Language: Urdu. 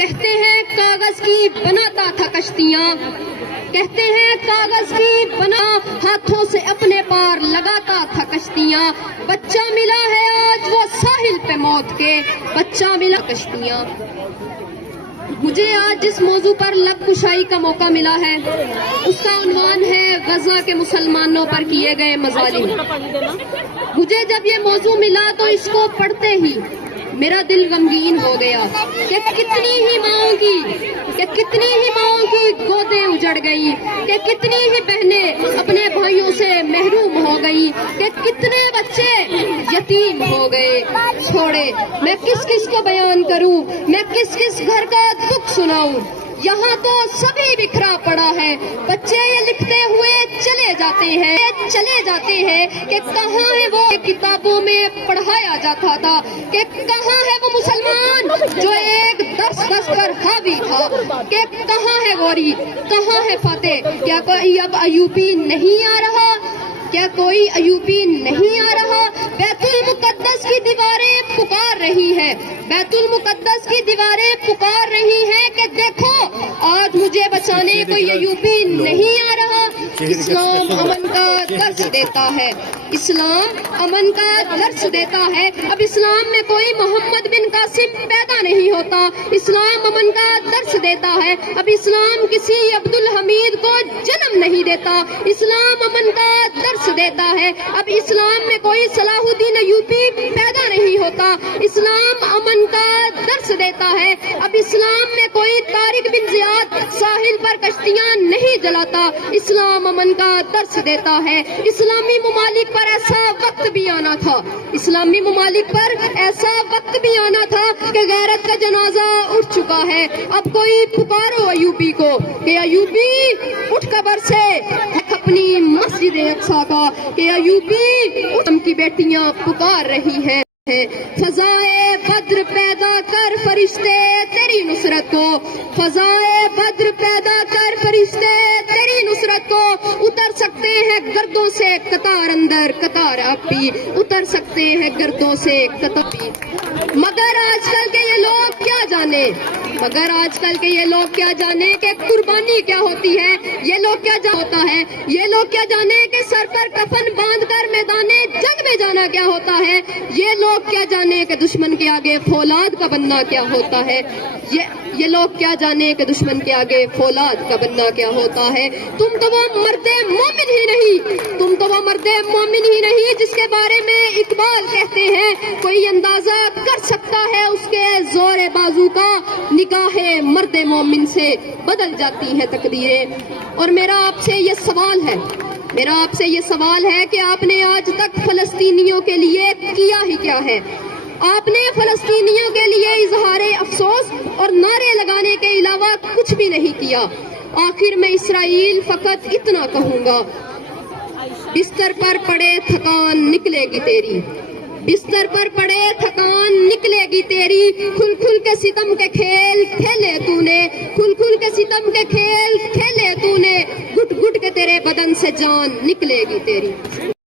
کہتے ہیں کاغذ کی بناتا تھا کشتیاں، کہتے ہیں کاغذ کی بنا ہاتھوں سے اپنے پار لگاتا تھا کشتیاں، بچہ ملا ہے آج وہ ساحل پہ موت کے، بچہ ملا کشتیاں۔ مجھے آج جس موضوع پر لب کشائی کا موقع ملا ہے اس کا عنوان ہے غزہ کے مسلمانوں پر کیے گئے مظالم۔ مجھے جب یہ موضوع ملا تو اس کو پڑھتے ہی میرا دل غمگین ہو گیا کہ کتنی ہی ماؤں کی گودیں اجڑ گئی، کہ کتنی ہی بہنیں اپنے بھائیوں سے محروم ہو گئی، کہ کتنے بچے یتیم ہو گئے۔ چھوڑے میں کس کس کو بیان کروں، میں کس کس گھر کا دکھ سناؤں، یہاں تو سبھی بکھرا پڑا ہے۔ بچے یہ لکھتے ہوئے چلے جاتے ہیں کہ کہاں ہے وہ کتابوں میں پڑھایا جاتا تھا، کہ کہاں ہے وہ مسلمان جو ایک دس پر حاوی تھا، کہ کہاں ہے غوری، کہاں ہے فاتح، کیا کوئی اب ایوبی نہیں آ رہا، کیا کوئی ایوبی نہیں آ رہا؟ بیت المقدس کی دیواریں پکار رہی ہے، بیت المقدس کی دیواریں پکار رہی ہیں کہ دیکھو آج مجھے بچانے کوئی ایوبی نہیں آ رہا۔ اسلام امن کا درس دیتا ہے، اسلام امن کا درس دیتا ہے۔ اب اسلام میں کوئی محمد بن قاسم پیدا نہیں ہوتا، اسلام امن کا درس دیتا ہے۔ اب اسلام کسی عبد الحمید کو جنم نہیں دیتا، اسلام امن کا درس دیتا ہے۔ اب اسلام میں کوئی صلاح الدین ایوبی پیدا نہیں ہوتا، اسلام امن کا درس دیتا ہے۔ اب اسلام میں کوئی طارق بن زیاد ساحل پر کشتیاں نہیں جلاتا، اسلام امن کا درس دیتا ہے۔ اسلامی ممالک پر ایسا وقت بھی آنا تھا، اسلامی ممالک پر ایسا وقت بھی آنا تھا کہ غیرت کا جنازہ اٹھ چکا ہے۔ اب کوئی پکارو ایوبی کو کہ ایوبی اٹھ قبر سے اپنی مسجد اقصیٰ کا، کہ ایوبی اٹھ کی بیٹیاں پکار رہی ہیں۔ فضائے بدر پیدا کر فرشتے تیری نصرت کو، فضائے بدر پیدا کر فرشتے تیری نصرت کو، اتر سکتے ہیں گردوں سے قطار اندر قطار اپی، اتر سکتے ہیں گردوں سے قطار اپی۔ مگر آج کل کے یہ لوگ کیا جانے، مگر آج کل کے یہ لوگ کیا جانے کہ قربانی کیا ہوتی ہے، یہ لوگ کیا ہوتا ہے، یہ لوگ کیا جانے کہ سر پر کفن باندھ کر میدان جنگ میں جانا کیا ہوتا ہے، یہ لوگ کیا جانے کہ دشمن کے آگے فولاد کا بننا کیا ہوتا ہے، یہ لوگ کیا جانے کہ دشمن کے آگے فولاد کا بننا کیا ہوتا ہے۔ تم تو وہ مرد مومن ہی نہیں، تم تو وہ مرد مومن ہی نہیں جس کے بارے میں اقبال کہتے ہیں کوئی اندازہ کر سکتا ہے اس کے زور بازو کا، نگاہ مرد مومن سے بدل جاتی ہیں تقدیریں۔ اور میرا آپ سے یہ سوال ہے کہ آپ نے آج تک فلسطینیوں کے لیے کیا ہی کیا ہے؟ آپ نے فلسطینیوں کے لیے اظہار افسوس اور نعرے لگانے کے علاوہ کچھ بھی نہیں کیا۔ آخر میں اسرائیل فقط اتنا کہوں گا، بستر پر پڑے تھکان نکلے گی تیری، بستر پر پڑے تھکان نکلے گی تیری، کھل کھل کے ستم کے کھیل کھیلے تو نے، کھل کھل کے ستم کے کھیل کھیلے تو نے، گھٹ گھٹ کے تیرے بدن سے جان نکلے گی تیری۔